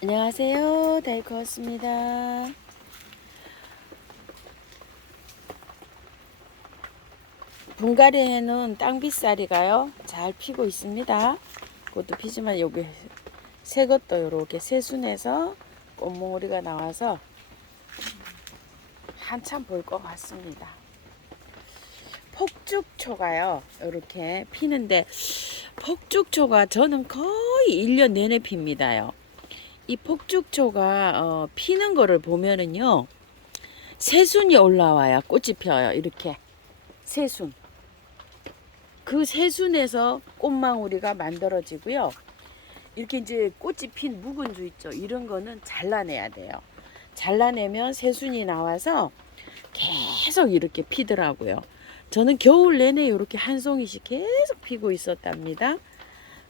안녕하세요. 다이코였습니다. 분갈이에는 땅빗살이가요 잘 피고 있습니다. 그것도 피지만 여기 새 것도 이렇게 새순에서 꽃몽우리가 나와서 한참 볼 것 같습니다. 폭죽초가요 이렇게 피는데, 폭죽초가 저는 거의 1년 내내 핍니다요. 이 폭죽초가 피는 거를 보면은요, 새순이 올라와요. 꽃이 펴요. 이렇게 새순. 그 새순에서 꽃망우리가 만들어지고요. 이렇게 이제 꽃이 핀 묵은주 있죠. 이런 거는 잘라내야 돼요. 잘라내면 새순이 나와서 계속 이렇게 피더라고요. 저는 겨울 내내 이렇게 한 송이씩 계속 피고 있었답니다.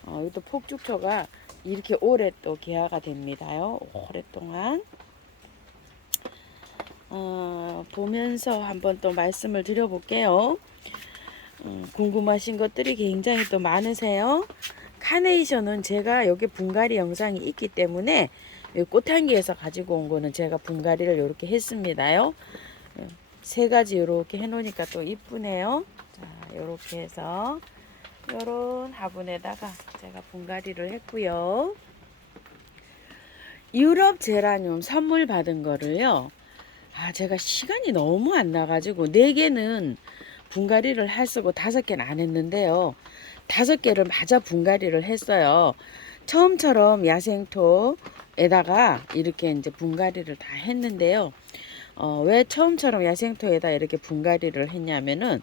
이것도 폭죽초가 이렇게 오래 또 개화가 됩니다요. 오랫동안. 보면서 한번 또 말씀을 드려볼게요. 궁금하신 것들이 굉장히 또 많으세요. 카네이션은 제가 여기 분갈이 영상이 있기 때문에 꽃향기에서 가지고 온 거는 제가 분갈이를 이렇게 했습니다요. 세 가지 이렇게 해놓으니까 또 이쁘네요. 자, 이렇게 해서 요런 화분에다가 제가 분갈이를 했고요. 유럽 제라늄 선물 받은 거를요. 제가 시간이 너무 안 나가지고 4개는 분갈이를 할 쓰고 5개는 안 했는데요. 5개를 마저 분갈이를 했어요. 처음처럼 야생토에다가 이렇게 이제 분갈이를 다 했는데요. 왜 처음처럼 야생토에다 이렇게 분갈이를 했냐면은,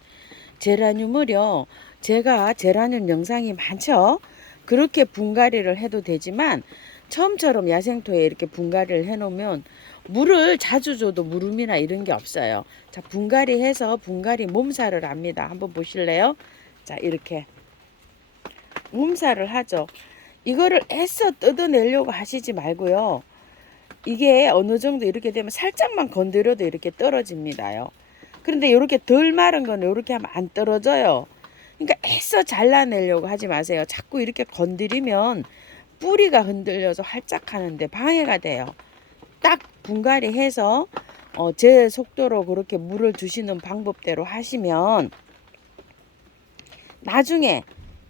제라늄을요, 제가 제라늄 영상이 많죠. 그렇게 분갈이를 해도 되지만 처음처럼 야생토에 이렇게 분갈이를 해 놓으면 물을 자주 줘도 무름이나 이런 게 없어요. 자, 분갈이 해서 분갈이 몸살을 합니다. 한번 보실래요? 자, 이렇게 몸살을 하죠. 이거를 애써 뜯어내려고 하시지 말고요. 이게 어느 정도 이렇게 되면 살짝만 건드려도 이렇게 떨어집니다요. 그런데 이렇게 덜 마른 거는 이렇게 하면 안 떨어져요. 그러니까 애써 잘라내려고 하지 마세요. 자꾸 이렇게 건드리면 뿌리가 흔들려서 활짝 하는데 방해가 돼요. 딱 분갈이 해서 제 속도로 그렇게 물을 주시는 방법대로 하시면 나중에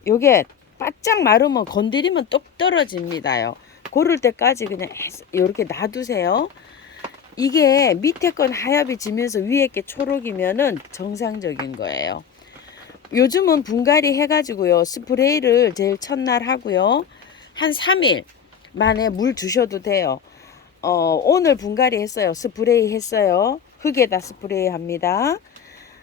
요게 바짝 마르면 건드리면 똑 떨어집니다요. 고를 때까지 그냥 이렇게 놔두세요. 이게 밑에 건 하얗게 지면서 위에 게 초록이면은 정상적인 거예요. 요즘은 분갈이 해가지고요, 스프레이를 제일 첫날 하고요, 한 3일 만에 물 주셔도 돼요. 오늘 분갈이 했어요. 스프레이 했어요. 흙에다 스프레이 합니다.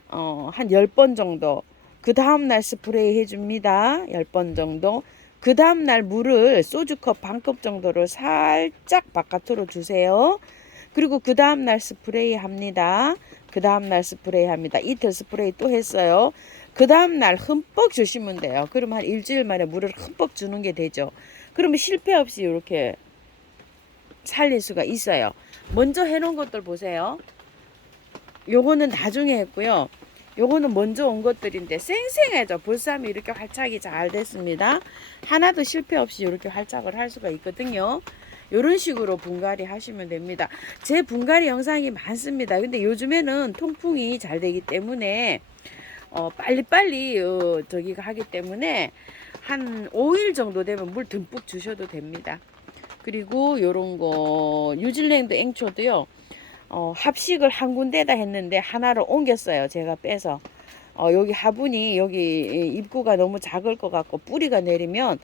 한 10번 정도. 그 다음날 스프레이 해줍니다. 10번 정도. 그 다음날 물을 소주컵 반컵 정도를 살짝 바깥으로 주세요. 그리고 그 다음날 스프레이 합니다. 그 다음날 스프레이 합니다. 이틀 스프레이 또 했어요. 그 다음날 흠뻑 주시면 돼요. 그러면 한 일주일 만에 물을 흠뻑 주는 게 되죠. 그러면 실패 없이 이렇게 살릴 수가 있어요. 먼저 해놓은 것들 보세요. 요거는 나중에 했고요. 요거는 먼저 온 것들인데 쌩쌩해져. 볼쌈이 이렇게 활착이 잘 됐습니다. 하나도 실패 없이 이렇게 활착을 할 수가 있거든요. 이런 식으로 분갈이 하시면 됩니다. 제 분갈이 영상이 많습니다. 근데 요즘에는 통풍이 잘 되기 때문에 빨리빨리 저기가 하기 때문에 한 5일 정도 되면 물 듬뿍 주셔도 됩니다. 그리고 요런 거 뉴질랜드 앵초도요, 합식을 한 군데다 했는데 하나를 옮겼어요. 제가 빼서. 여기 화분이 여기 입구가 너무 작을 것 같고 뿌리가 내리면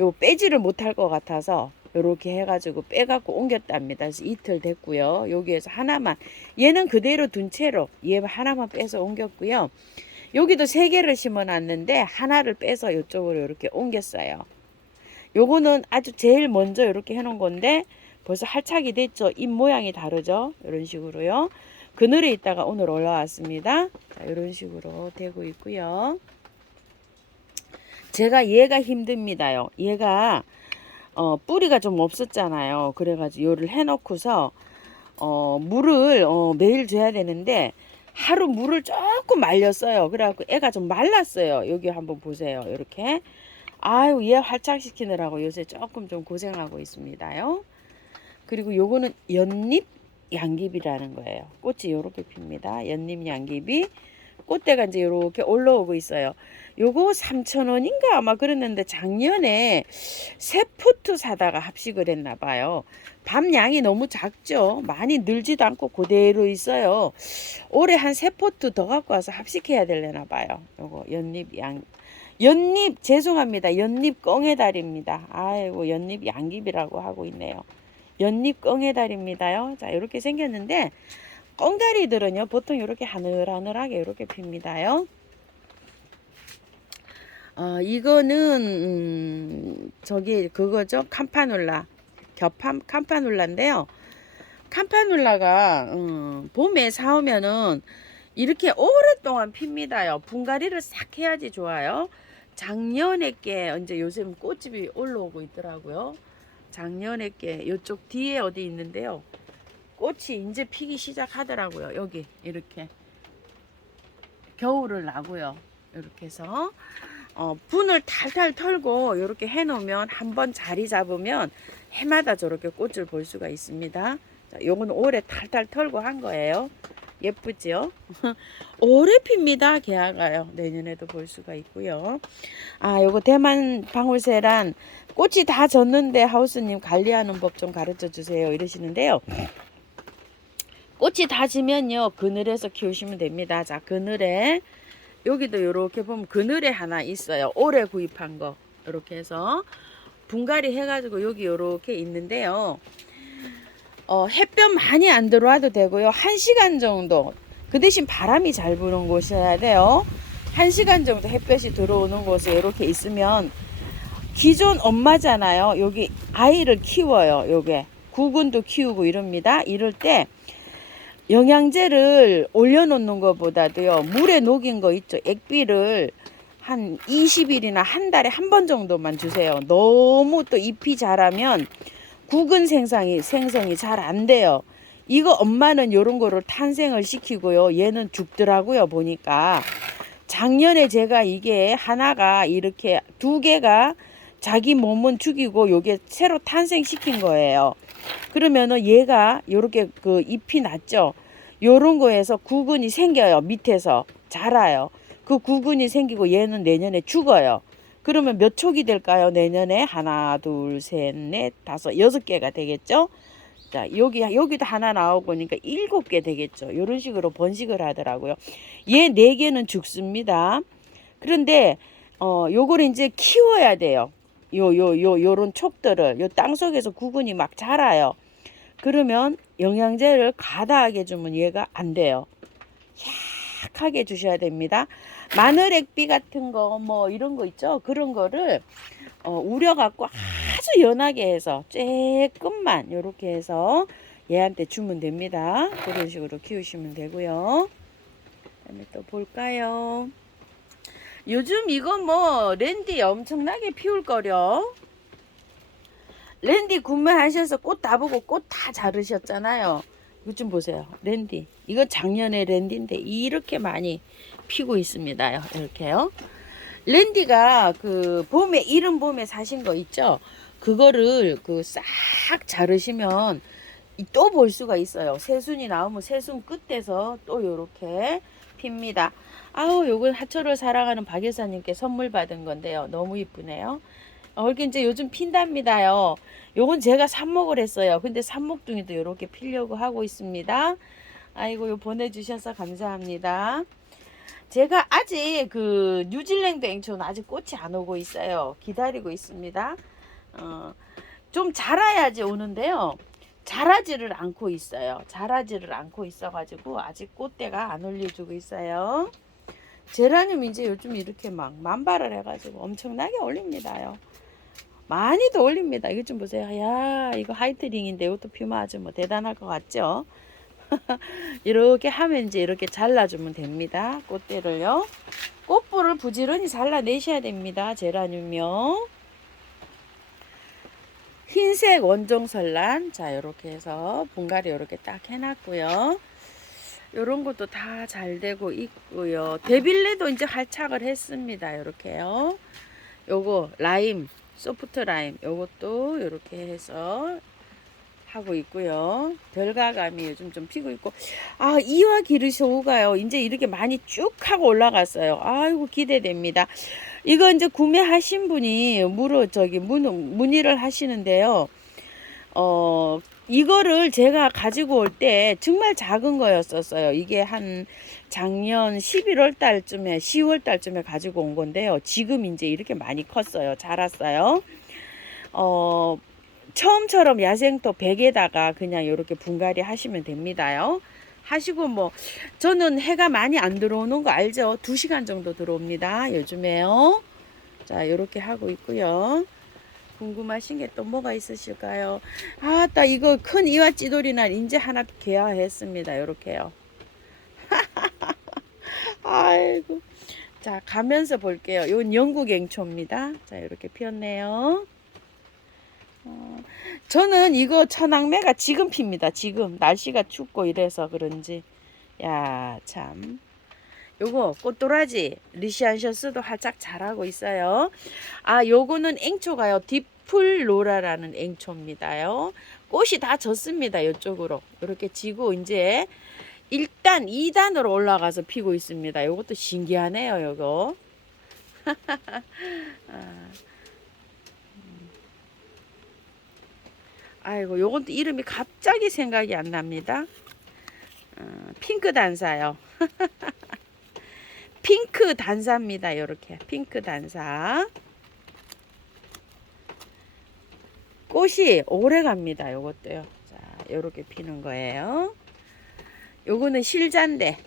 요 빼지를 못할 것 같아서 요렇게 해가지고 빼갖고 옮겼답니다. 그래서 이틀 됐고요. 여기에서 하나만, 얘는 그대로 둔 채로 얘 하나만 빼서 옮겼고요. 여기도 3개를 심어놨는데 하나를 빼서 이쪽으로 이렇게 옮겼어요. 요거는 아주 제일 먼저 이렇게 해놓은 건데 벌써 활착이 됐죠. 잎 모양이 다르죠. 이런 식으로요. 그늘에 있다가 오늘 올라왔습니다. 자, 이런 식으로 되고 있고요. 제가 얘가 힘듭니다요. 얘가 뿌리가 좀 없었잖아요. 그래가지고 요를 해놓고서 물을 매일 줘야 되는데 하루 물을 조금 말렸어요. 그래갖고 애가 좀 말랐어요. 여기 한번 보세요. 이렇게. 아유, 얘 활착시키느라고 요새 조금 좀 고생하고 있습니다요. 그리고 요거는 연잎 양귀비라는 거예요. 꽃이 요렇게 핍니다. 연잎 양귀비. 꽃대가 이제 요렇게 올라오고 있어요. 요거 3,000원인가 아마 그랬는데 작년에 3포트 사다가 합식을 했나 봐요. 밤 양이 너무 작죠. 많이 늘지도 않고 그대로 있어요. 올해 한 3포트 더 갖고 와서 합식해야 되려나 봐요. 요거 연잎 죄송합니다. 연잎 껑에달입니다. 아이고 연잎 양귀비라고 하고 있네요. 연잎 껑에달입니다요. 자 이렇게 생겼는데 꽁다리들은요 보통 이렇게 하늘하늘하게 이렇게 핍니다요. 이거는 저기 그거죠. 캄파눌라 캄파눌라인데요. 캄파눌라가 봄에 사오면은 이렇게 오랫동안 핍니다요. 분갈이를 싹 해야지 좋아요. 작년에 게 이제 요즘 꽃집이 올라오고 있더라고요. 작년에 게 이쪽 뒤에 어디 있는데요. 꽃이 이제 피기 시작하더라고요. 여기 이렇게 겨울을 나고요. 이렇게 해서 분을 탈탈 털고 이렇게 해놓으면 한번 자리 잡으면 해마다 저렇게 꽃을 볼 수가 있습니다. 자, 요건 올해 탈탈 털고 한 거예요. 예쁘죠? 오래 핍니다. 개화가요. 내년에도 볼 수가 있고요. 요거 대만 방울새란 꽃이 다 졌는데 하우스님 관리하는 법 좀 가르쳐 주세요. 이러시는데요. 꽃이 다 지면요 그늘에서 키우시면 됩니다. 자 그늘에 여기도 이렇게 보면 그늘에 하나 있어요. 올해 구입한 거 이렇게 해서 분갈이 해가지고 여기 이렇게 있는데요. 햇볕 많이 안 들어와도 되고요. 1시간 정도 그 대신 바람이 잘 부는 곳이어야 돼요. 1시간 정도 햇볕이 들어오는 곳에 이렇게 있으면 기존 엄마잖아요. 여기 아이를 키워요. 요게 구근도 키우고 이럽니다. 이럴 때 영양제를 올려놓는 것보다도요 물에 녹인 거 있죠. 액비를 한 20일이나 한 달에 한 번 정도만 주세요. 너무 또 잎이 자라면 구근 생성이 잘 안 돼요. 이거 엄마는 요런 거를 탄생을 시키고요. 얘는 죽더라고요. 보니까 작년에 제가 이게 하나가 이렇게 2개가 자기 몸은 죽이고 요게 새로 탄생시킨 거예요. 그러면은 얘가 요렇게 그 잎이 났죠. 요런 거에서 구근이 생겨요. 밑에서 자라요. 그 구근이 생기고 얘는 내년에 죽어요. 그러면 몇 촉이 될까요? 내년에 하나, 둘, 셋, 넷, 다섯, 6개가 되겠죠. 자 여기도 하나 나오고 그러니까 7개 되겠죠. 요런 식으로 번식을 하더라고요. 얘 4개는 죽습니다. 그런데 요거를 이제 키워야 돼요. 요런 촉들을 요 땅속에서 구근이 막 자라요. 그러면 영양제를 가다하게 주면 얘가 안 돼요. 약하게 주셔야 됩니다. 마늘 액비 같은 거 뭐 이런 거 있죠. 그런 거를 우려 갖고 아주 연하게 해서 조금만 요렇게 해서 얘한테 주면 됩니다. 그런 식으로 키우시면 되고요. 그다음에 또 볼까요? 요즘 이거 뭐 랜디 엄청나게 피울 거려. 랜디 구매하셔서 꽃 다 보고 꽃 다 자르셨잖아요. 이거 좀 보세요. 랜디. 이거 작년에 랜디인데 이렇게 많이 피고 있습니다. 이렇게요. 랜디가 그 봄에 이른 봄에 사신 거 있죠? 그거를 그 싹 자르시면 또 볼 수가 있어요. 새순이 나오면 새순 끝에서 또 요렇게 핍니다. 요건 하초를 사랑하는 박 여사님께 선물 받은 건데요. 너무 이쁘네요. 이렇게 이제 요즘 핀답니다요. 요건 제가 삽목을 했어요. 근데 삽목둥이도 이렇게 피려고 하고 있습니다. 아이고 요 보내주셔서 감사합니다. 제가 아직 그 뉴질랜드 앵초는 아직 꽃이 안 오고 있어요. 기다리고 있습니다. 좀 자라야지 오는데요. 자라지를 않고 있어요. 자라지를 않고 있어가지고 아직 꽃대가 안 올려주고 있어요. 제라늄 이제 요즘 이렇게 막 만발을 해가지고 엄청나게 올립니다요. 많이도 올립니다. 이거 좀 보세요. 야 이거 하이트링인데 이것도 피면 아주 뭐 대단할 것 같죠? 이렇게 하면 이제 이렇게 잘라주면 됩니다. 꽃대를요. 꽃볼을 부지런히 잘라내셔야 됩니다. 제라늄요. 흰색 원종설란. 자 이렇게 해서 분갈이 이렇게 딱 해놨고요. 요런 것도 다 잘 되고 있고요. 데빌레도 이제 활착을 했습니다. 이렇게요. 요거 라임 소프트 라임 요것도 이렇게 해서 하고 있고요. 별가감이 요즘 좀 피고 있고, 아, 이와 기르쇼우가요 이제 이렇게 많이 쭉 하고 올라갔어요. 아이고 기대됩니다. 이거 이제 구매하신 분이 문의를 하시는데요. 이거를 제가 가지고 올 때 정말 작은 거였었어요. 이게 한 작년 11월 달쯤에 10월 달쯤에 가지고 온 건데요. 지금 이제 이렇게 많이 컸어요. 자랐어요. 처음처럼 야생토 100에다가 그냥 이렇게 분갈이 하시면 됩니다요. 하시고 뭐 저는 해가 많이 안 들어오는 거 알죠? 2시간 정도 들어옵니다. 요즘에요. 자, 이렇게 하고 있고요. 궁금하신 게 또 뭐가 있으실까요? 아따 이거 큰 이와 찌돌이날 이제 하나 개화했습니다. 이렇게요. 아이고. 자, 가면서 볼게요. 이건 영국 앵초입니다. 자, 이렇게 피었네요. 저는 이거 천황매가 지금 핍니다. 지금 날씨가 춥고 이래서 그런지. 야, 참. 요거 꽃도라지 리시안셔스도 활짝 자라고 있어요. 아, 요거는 앵초가요. 디플로라라는 앵초입니다요. 꽃이 다 졌습니다. 이쪽으로 이렇게 지고 이제 1단, 2단으로 올라가서 피고 있습니다. 요것도 신기하네요. 요거. 아, 아이고, 요건 또 이름이 갑자기 생각이 안 납니다. 핑크 단사요. 핑크 단사입니다. 요렇게 핑크 단사. 꽃이 오래 갑니다. 요것도요. 자, 요렇게 피는 거예요. 요거는 실잔데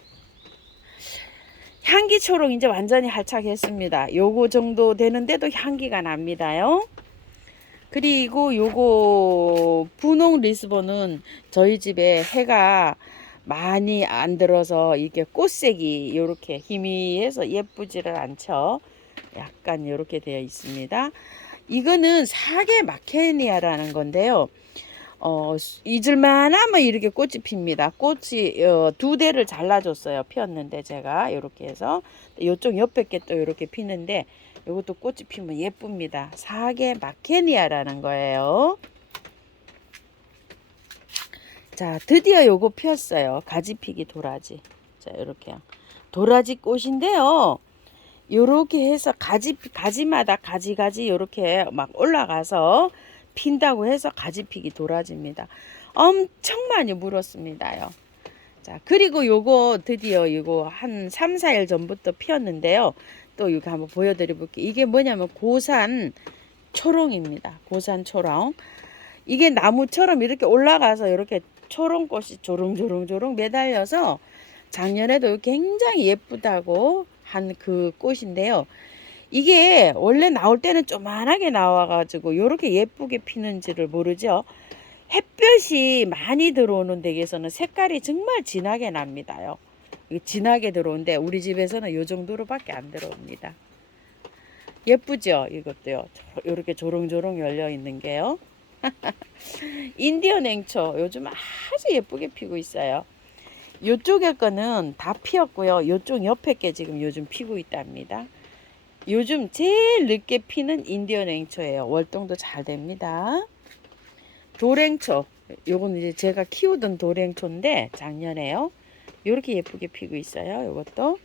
향기 초록 이제 완전히 활착했습니다. 요거 정도 되는데도 향기가 납니다요. 그리고 요거 분홍 리스본은 저희 집에 해가 많이 안 들어서 이게 꽃색이 요렇게 희미해서 예쁘지를 않죠. 약간 요렇게 되어 있습니다. 이거는 사계 마케니아라는 건데요. 잊을만 하면 이렇게 꽃이 핍니다. 꽃이 2대를 잘라줬어요. 피었는데 제가 이렇게 해서 이쪽 옆에 게 또 이렇게 피는데 이것도 꽃이 피면 예쁩니다. 사계 마케니아라는 거예요. 자, 드디어 요거 피었어요. 가지피기 도라지. 자, 이렇게요. 도라지 꽃인데요. 요렇게 해서 가지마다 가지 요렇게 막 올라가서 핀다고 해서 가지피기 도라지입니다. 엄청 많이 물었습니다요. 자, 그리고 요거 드디어 요거 한 3, 4일 전부터 피었는데요. 또 이거 한번 보여드려 볼게요. 이게 뭐냐면 고산 초롱입니다. 고산 초롱. 이게 나무처럼 이렇게 올라가서 이렇게 초롱꽃이 조롱조롱조롱 매달려서 작년에도 굉장히 예쁘다고 한 그 꽃인데요. 이게 원래 나올 때는 조만하게 나와가지고 이렇게 예쁘게 피는지를 모르죠. 햇볕이 많이 들어오는 댁에서는 색깔이 정말 진하게 납니다요. 진하게 들어오는데 우리 집에서는 이 정도로밖에 안 들어옵니다. 예쁘죠? 이것도요. 이렇게 조롱조롱 열려 있는 게요. 인디언 앵초 요즘 아주 예쁘게 피고 있어요. 요쪽에 거는 다 피었고요. 요쪽 옆에 게 지금 요즘 피고 있답니다. 요즘 제일 늦게 피는 인디언 앵초예요. 월동도 잘 됩니다. 도랭초. 요거는 이제 제가 키우던 도랭초인데 작년에요. 요렇게 예쁘게 피고 있어요. 요것도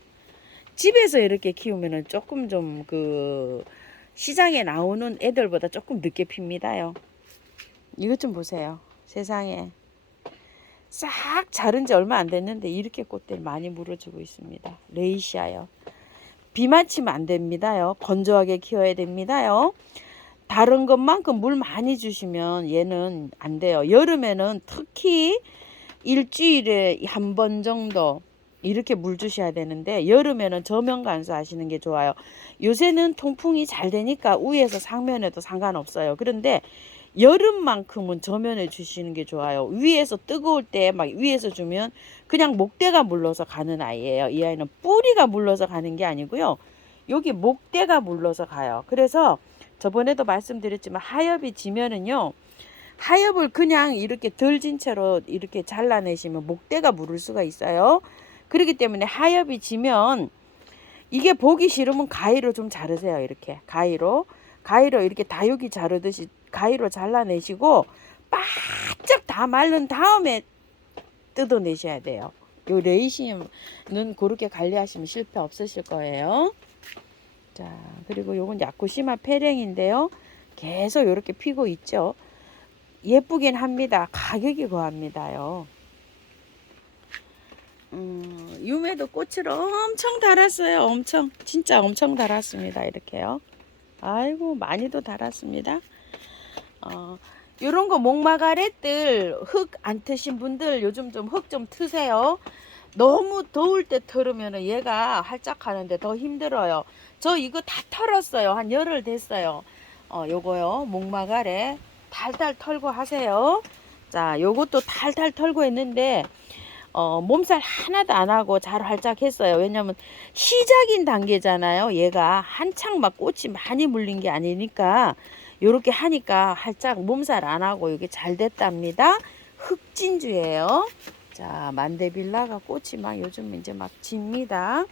집에서 이렇게 키우면은 조금 좀 그 시장에 나오는 애들보다 조금 늦게 핍니다요. 이것 좀 보세요. 세상에 싹 자른 지 얼마 안 됐는데 이렇게 꽃들 많이 물어주고 있습니다. 레이시아요. 비 맞히면 안 됩니다요. 건조하게 키워야 됩니다요. 다른 것만큼 물 많이 주시면 얘는 안 돼요. 여름에는 특히 일주일에 한 번 정도 이렇게 물 주셔야 되는데 여름에는 저면 간수하시는 게 좋아요. 요새는 통풍이 잘 되니까 위에서 상면에도 상관없어요. 그런데 여름만큼은 저면에 주시는 게 좋아요. 위에서 뜨거울 때 막 위에서 주면 그냥 목대가 물러서 가는 아이예요. 이 아이는 뿌리가 물러서 가는 게 아니고요. 여기 목대가 물러서 가요. 그래서 저번에도 말씀드렸지만 하엽이 지면은요. 하엽을 그냥 이렇게 덜진 채로 이렇게 잘라내시면 목대가 물을 수가 있어요. 그렇기 때문에 하엽이 지면 이게 보기 싫으면 가위로 좀 자르세요. 이렇게 가위로 이렇게 다육이 자르듯이 가위로 잘라내시고 바짝 다 말른 다음에 뜯어내셔야 돼요. 요 레이시움은 그렇게 관리하시면 실패 없으실 거예요. 자, 그리고 요건 야쿠시마 페랭인데요. 계속 이렇게 피고 있죠. 예쁘긴 합니다. 가격이 거합니다요. 유매도 꽃을 엄청 달았어요. 엄청, 진짜 엄청 달았습니다. 이렇게요. 아이고, 많이도 달았습니다. 요런 거 목마가렛들 흙 안 트신 분들 요즘 좀 흙 좀 트세요. 너무 더울 때 털으면 얘가 활짝하는데 더 힘들어요. 저 이거 다 털었어요. 한 열흘 됐어요. 요거요. 목마가렛 달달 털고 하세요. 자, 요것도 달달 털고 했는데 몸살 하나도 안 하고 잘 활짝했어요. 왜냐면 시작인 단계잖아요. 얘가 한창 막 꽃이 많이 물린 게 아니니까 요렇게 하니까 활짝 몸살 안 하고 이게 잘 됐답니다. 흑진주예요. 자, 만데빌라가 꽃이 막 요즘 이제 막 집니다.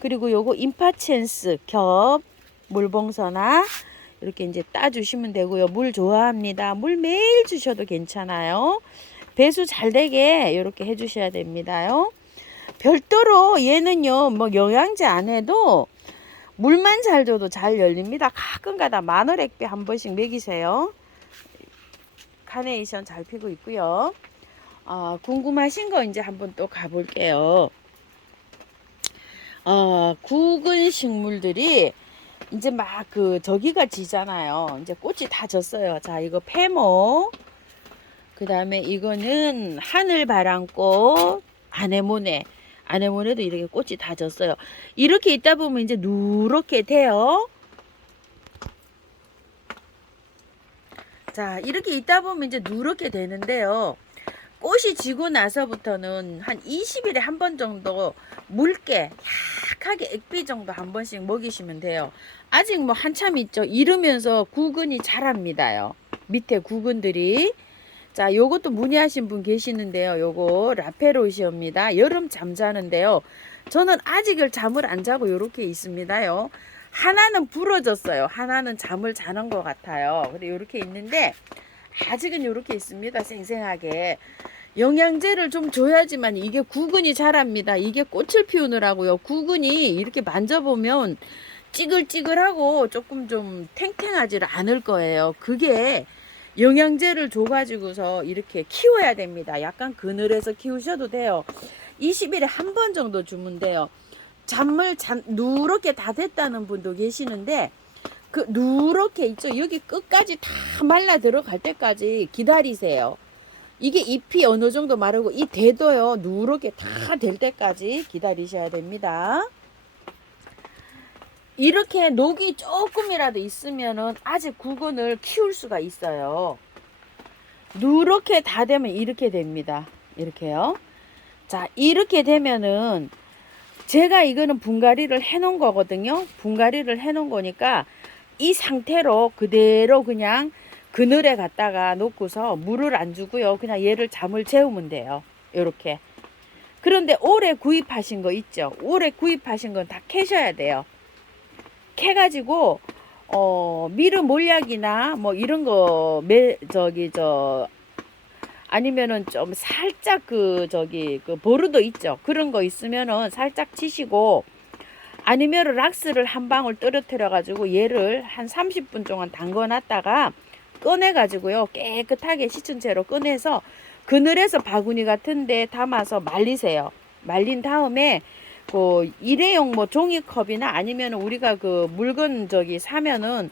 그리고 요거 임파첸스 겹 물봉선화 이렇게 이제 따주시면 되고요. 물 좋아합니다. 물 매일 주셔도 괜찮아요. 배수 잘 되게 이렇게 해주셔야 됩니다요. 별도로 얘는요, 뭐 영양제 안 해도 물만 잘 줘도 잘 열립니다. 가끔가다 마늘액비 한 번씩 먹이세요. 카네이션 잘 피고 있고요. 궁금하신 거 이제 한번 또 가볼게요. 국은 식물들이 이제 막 저기가 지잖아요. 이제 꽃이 다 졌어요. 자, 이거 페모. 그 다음에 이거는 하늘바람꽃, 아네모네도 이렇게 꽃이 다 졌어요. 이렇게 있다 보면 이제 누렇게 돼요. 자, 이렇게 있다 보면 이제 누렇게 되는데요. 꽃이 지고 나서부터는 한 20일에 한 번 정도 묽게 약하게 액비 정도 한 번씩 먹이시면 돼요. 아직 뭐 한참 있죠. 이러면서 구근이 자랍니다요. 밑에 구근들이. 자, 요것도 문의하신 분 계시는데요. 요거 라페로시입니다. 여름 잠자는데요. 저는 아직을 잠을 안 자고 요렇게 있습니다요. 하나는 부러졌어요. 하나는 잠을 자는 것 같아요. 근데 요렇게 있는데 아직은 요렇게 있습니다. 생생하게. 영양제를 좀 줘야지만 이게 구근이 자랍니다. 이게 꽃을 피우느라고요. 구근이 이렇게 만져보면 찌글찌글하고 조금 좀 탱탱하지를 않을 거예요. 그게 영양제를 줘가지고서 이렇게 키워야 됩니다. 약간 그늘에서 키우셔도 돼요. 20일에 한 번 정도 주면 돼요. 잔물 누렇게 다 됐다는 분도 계시는데 그 누렇게 있죠. 여기 끝까지 다 말라 들어갈 때까지 기다리세요. 이게 잎이 어느 정도 마르고 이 대도요 누렇게 다 될 때까지 기다리셔야 됩니다. 이렇게 녹이 조금이라도 있으면은 아직 구근을 키울 수가 있어요. 누렇게 다 되면 이렇게 됩니다. 이렇게요. 자, 이렇게 되면은 제가 이거는 분갈이를 해 놓은 거거든요. 분갈이를 해 놓은 거니까 이 상태로 그대로 그냥 그늘에 갖다가 놓고서 물을 안 주고요. 그냥 얘를 잠을 재우면 돼요. 이렇게. 그런데 올해 구입하신 거 있죠. 올해 구입하신 건 다 캐셔야 돼요. 캐가지고 미르 몰약이나 뭐 이런 거 아니면은 좀 살짝 그 보르도 있죠. 그런 거 있으면은 살짝 치시고 아니면 락스를 한 방울 떨어뜨려 가지고 얘를 한 30분 동안 담궈 놨다가 꺼내 가지고요. 깨끗하게 씻은 채로 꺼내서 그늘에서 바구니 같은데 담아서 말리세요. 말린 다음에 그 일회용 뭐 종이컵이나 아니면 우리가 그 물건 사면은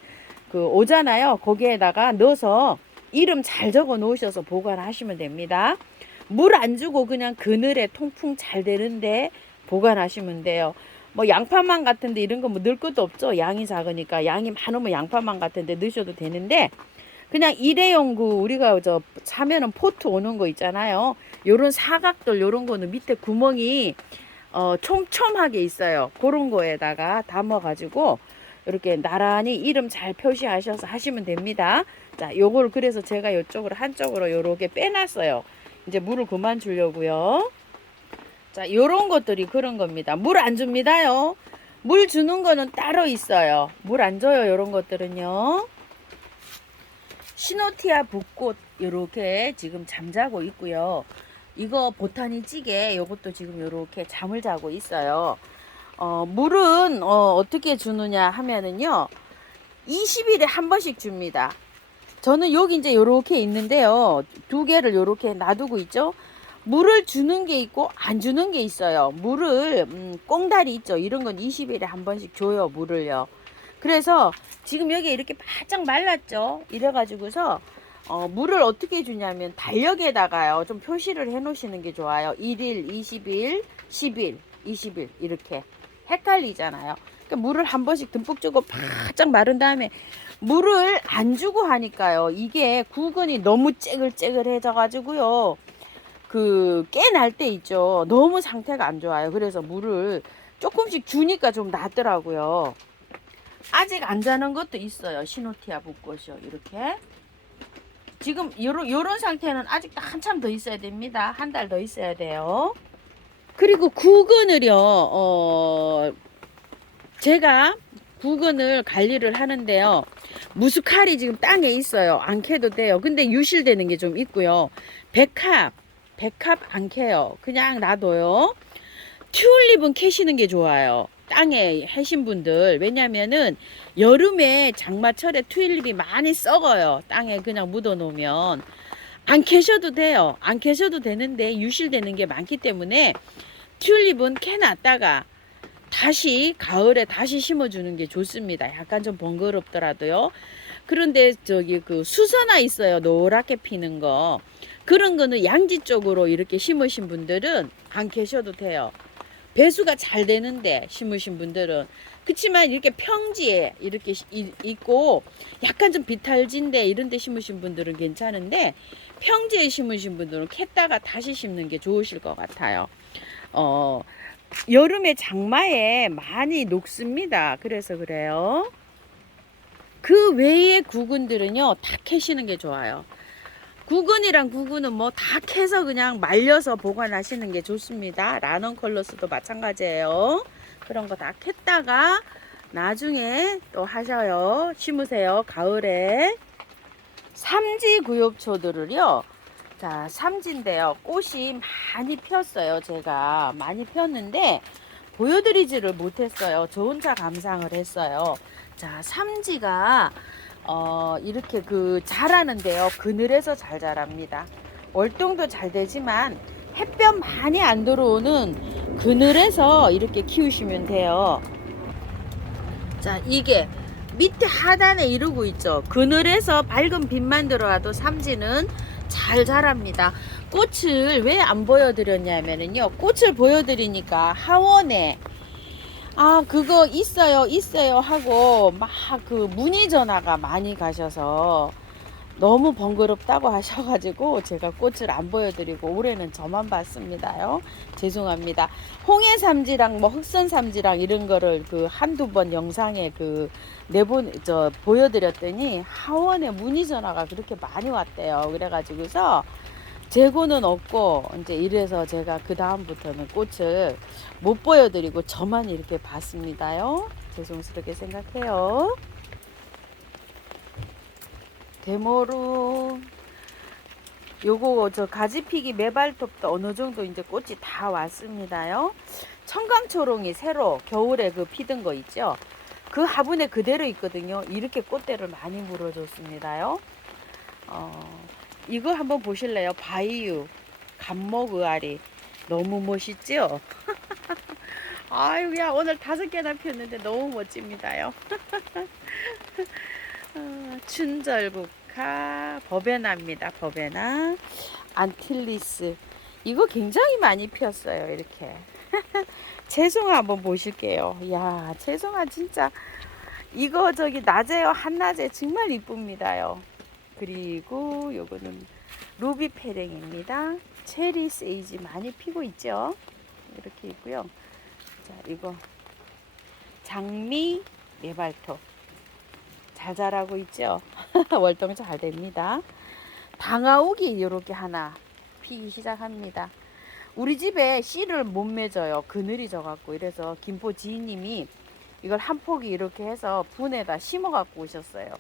오잖아요. 거기에다가 넣어서 이름 잘 적어 놓으셔서 보관하시면 됩니다. 물 안 주고 그냥 그늘에 통풍 잘 되는데 보관하시면 돼요. 뭐 양파망 같은데 이런 거 뭐 넣을 것도 없죠. 양이 작으니까. 양이 많으면 양파망 같은데 넣으셔도 되는데 그냥 일회용 우리가 사면은 포트 오는 거 있잖아요. 요런 사각들 요런 거는 밑에 구멍이 촘촘하게 있어요. 그런 거에다가 담아 가지고 이렇게 나란히 이름 잘 표시하셔서 하시면 됩니다. 자, 요걸 그래서 제가 요쪽으로 한쪽으로 요렇게 빼놨어요. 이제 물을 그만 주려고요. 자, 요런 것들이 그런 겁니다. 물 안 줍니다요. 물 주는 거는 따로 있어요. 물 안 줘요. 요런 것들은요. 시노티아 붓꽃 요렇게 지금 잠자고 있고요. 이거 보타니 찌개 요것도 지금 요렇게 잠을 자고 있어요. 물은 어떻게 주느냐 하면은요. 20일에 한 번씩 줍니다. 저는 여기 이제 요렇게 있는데요. 두 개를 요렇게 놔두고 있죠. 물을 주는 게 있고 안 주는 게 있어요. 물을 꽁다리 있죠. 이런 건 20일에 한 번씩 줘요. 물을요. 그래서 지금 여기 이렇게 바짝 말랐죠. 이래가지고서 물을 어떻게 주냐면 달력에다가요. 좀 표시를 해 놓으시는 게 좋아요. 1일, 20일, 10일, 20일 이렇게 헷갈리잖아요. 그러니까 물을 한 번씩 듬뿍 주고 바짝 마른 다음에 물을 안 주고 하니까요. 이게 구근이 너무 째글째글해져 가지고요. 그 깨날 때 있죠. 너무 상태가 안 좋아요. 그래서 물을 조금씩 주니까 좀 낫더라고요. 아직 안 자는 것도 있어요. 시노티아 붓꽃이요. 이렇게. 지금 요런 상태는 아직도 한참 더 있어야 됩니다. 한 달 더 있어야 돼요. 그리고 구근을요. 제가 구근을 관리를 하는데요. 무스칼이 지금 땅에 있어요. 안 캐도 돼요. 근데 유실되는 게 좀 있고요. 백합 안 캐요. 그냥 놔둬요. 튤립은 캐시는 게 좋아요. 땅에 해신 분들. 왜냐면은 여름에 장마철에 튤립이 많이 썩어요. 땅에 그냥 묻어 놓으면. 안 캐셔도 돼요. 안 캐셔도 되는데 유실되는 게 많기 때문에 튤립은 캐놨다가 다시 가을에 다시 심어주는 게 좋습니다. 약간 좀 번거롭더라도요. 그런데 저기 그 수선화 있어요. 노랗게 피는 거. 그런 거는 양지 쪽으로 이렇게 심으신 분들은 안 계셔도 돼요. 배수가 잘 되는데 심으신 분들은. 그렇지만 이렇게 평지에 이렇게 있고 약간 좀 비탈진데 이런 데 심으신 분들은 괜찮은데 평지에 심으신 분들은 캤다가 다시 심는 게 좋으실 것 같아요. 여름에 장마에 많이 녹습니다. 그래서 그래요. 그 외의 구근들은요, 다 캐시는 게 좋아요. 구근이랑 구근은 뭐 다 캐서 그냥 말려서 보관하시는 게 좋습니다. 라넌 컬러스도 마찬가지예요. 그런 거 다 캤다가 나중에 또 하셔요. 심으세요. 가을에. 삼지 구엽초들을요. 자, 삼지인데요. 꽃이 많이 폈어요. 제가 많이 폈는데 보여드리지를 못했어요. 저 혼자 감상을 했어요. 자, 삼지가 이렇게 자라는데요. 그늘에서 잘 자랍니다. 월동도 잘 되지만 햇볕 많이 안 들어오는 그늘에서 이렇게 키우시면 돼요. 자, 이게 밑에 하단에 이루고 있죠. 그늘에서 밝은 빛만 들어와도 삼지는 잘 자랍니다. 꽃을 왜 안 보여드렸냐면요. 꽃을 보여드리니까 하원에 그거 있어요 하고 막 문의 전화가 많이 가셔서 너무 번거롭다고 하셔가지고 제가 꽃을 안 보여드리고 올해는 저만 봤습니다요. 죄송합니다. 홍해삼지랑 뭐 흑선삼지랑 이런 거를 한두 번 영상에 보여드렸더니 하원에 문의 전화가 그렇게 많이 왔대요. 그래가지고서 재고는 없고 이제 이래서 제가 그 다음부터는 꽃을 못 보여드리고 저만 이렇게 봤습니다요. 죄송스럽게 생각해요. 데모루 요거 가지피기 매발톱도 어느 정도 이제 꽃이 다 왔습니다요. 청강초롱이 새로 겨울에 피던 거 있죠. 그 화분에 그대로 있거든요. 이렇게 꽃대를 많이 물어줬습니다요. 이거 한번 보실래요? 바이유 감목의아리 너무 멋있죠? 아유, 야, 오늘 5개나 폈는데 너무 멋집니다요. 춘절국화 버베나입니다. 버베나 안틸리스 이거 굉장히 많이 피었어요. 이렇게 채송화 한번 보실게요. 야, 채송화 진짜 이거 낮에요. 한낮에 정말 이쁩니다요. 그리고 요거는 루비 페랭입니다. 체리 세이지 많이 피고 있죠. 이렇게 있고요. 자, 이거 장미 매발톱 잘 자라고 있죠. 월동 잘 됩니다. 방아옥이 이렇게 하나 피기 시작합니다. 우리 집에 씨를 못 맺어요. 그늘이 져갖고. 이래서 김포 지인님이 이걸 한 포기 이렇게 해서 분에다 심어 갖고 오셨어요.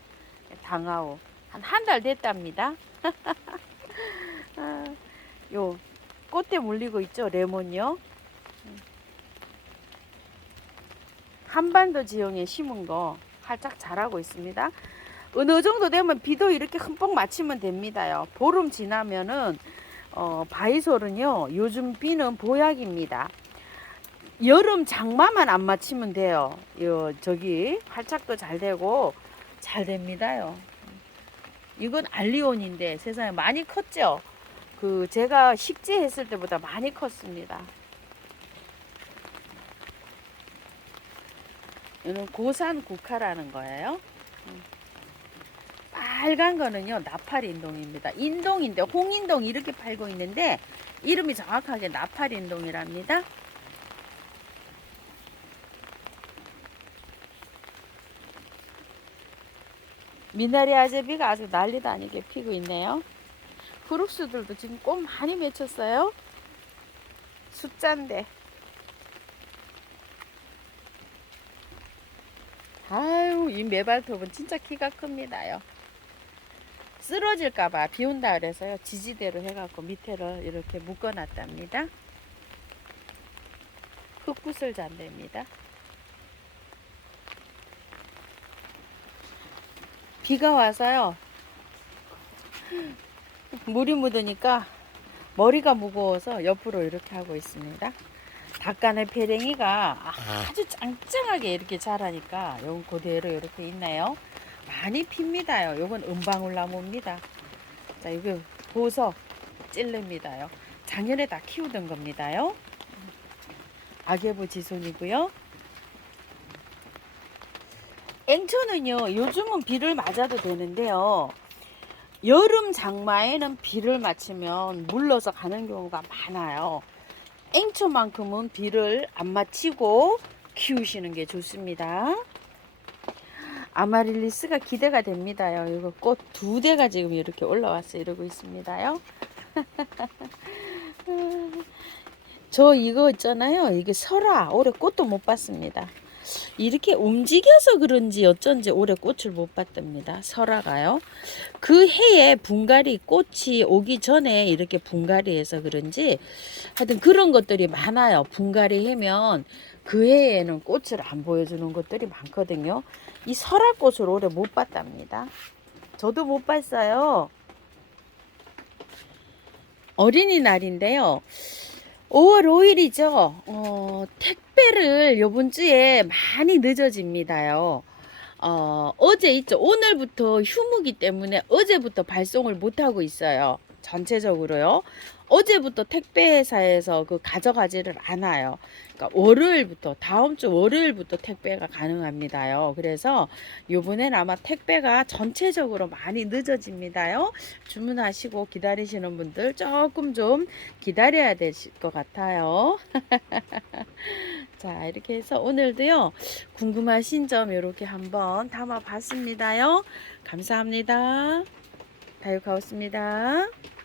방아옥 한 달 됐답니다. 아, 요 꽃대 물리고 있죠, 레몬요. 한반도 지형에 심은 거 활짝 자라고 있습니다. 어느 정도 되면 비도 이렇게 흠뻑 맞히면 됩니다요. 보름 지나면은 바이솔은요, 요즘 비는 보약입니다. 여름 장마만 안 맞히면 돼요. 저기 활착도 잘 되고 잘 됩니다요. 이건 알리온인데 세상에 많이 컸죠. 그 제가 식재했을 때보다 많이 컸습니다. 이는 고산 국화라는 거예요. 빨간 거는요, 나팔인동입니다. 인동인데 홍인동 이렇게 팔고 있는데 이름이 정확하게 나팔인동이랍니다. 미나리 아제비가 아주 난리도 아니게 피고 있네요. 브룩스들도 지금 꽃 많이 맺혔어요. 숫자인데. 아유, 이 메발톱은 진짜 키가 큽니다요. 쓰러질까봐 비 온다 그래서요, 지지대로 해갖고 밑에를 이렇게 묶어놨답니다. 흙구슬 잔대입니다. 비가 와서요, 물이 묻으니까 머리가 무거워서 옆으로 이렇게 하고 있습니다. 닭간의 페랭이가 아주 짱짱하게 이렇게 자라니까 요건 그대로 이렇게 있나요? 많이 핍니다요. 요건 은방울나무입니다. 자, 이거 보석 찔릅니다요. 작년에 다 키우던 겁니다요. 아개부 지손이고요. 앵초는요, 요즘은 비를 맞아도 되는데요, 여름 장마에는 비를 맞으면 물러서 가는 경우가 많아요. 앵초만큼은 비를 안 맞히고 키우시는 게 좋습니다. 아마릴리스가 기대가 됩니다요. 이거 꽃 2대가 지금 이렇게 올라와서 이러고 있습니다요. 저 이거 있잖아요. 이게 설화. 올해 꽃도 못 봤습니다. 이렇게 움직여서 그런지 어쩐지 올해 꽃을 못 봤답니다. 설화가요. 그 해에 분갈이 꽃이 오기 전에 이렇게 분갈이해서 그런지 하여튼 그런 것들이 많아요. 분갈이 하면 그 해에는 꽃을 안 보여주는 것들이 많거든요. 이 설화꽃을 올해 못 봤답니다. 저도 못 봤어요. 어린이날인데요. 5월 5일이죠. 택배를 요번 주에 많이 늦어집니다요. 어제 있죠. 오늘부터 휴무기 때문에 어제부터 발송을 못하고 있어요. 전체적으로요. 어제부터 택배회사에서 그 가져가지를 않아요. 그러니까 월요일부터, 다음 주 월요일부터 택배가 가능합니다요. 그래서 요번엔 아마 택배가 전체적으로 많이 늦어집니다요. 주문하시고 기다리시는 분들 조금 좀 기다려야 되실 것 같아요. 자, 이렇게 해서 오늘도요, 궁금하신 점 이렇게 한번 담아 봤습니다요. 감사합니다. 다육하우스입니다.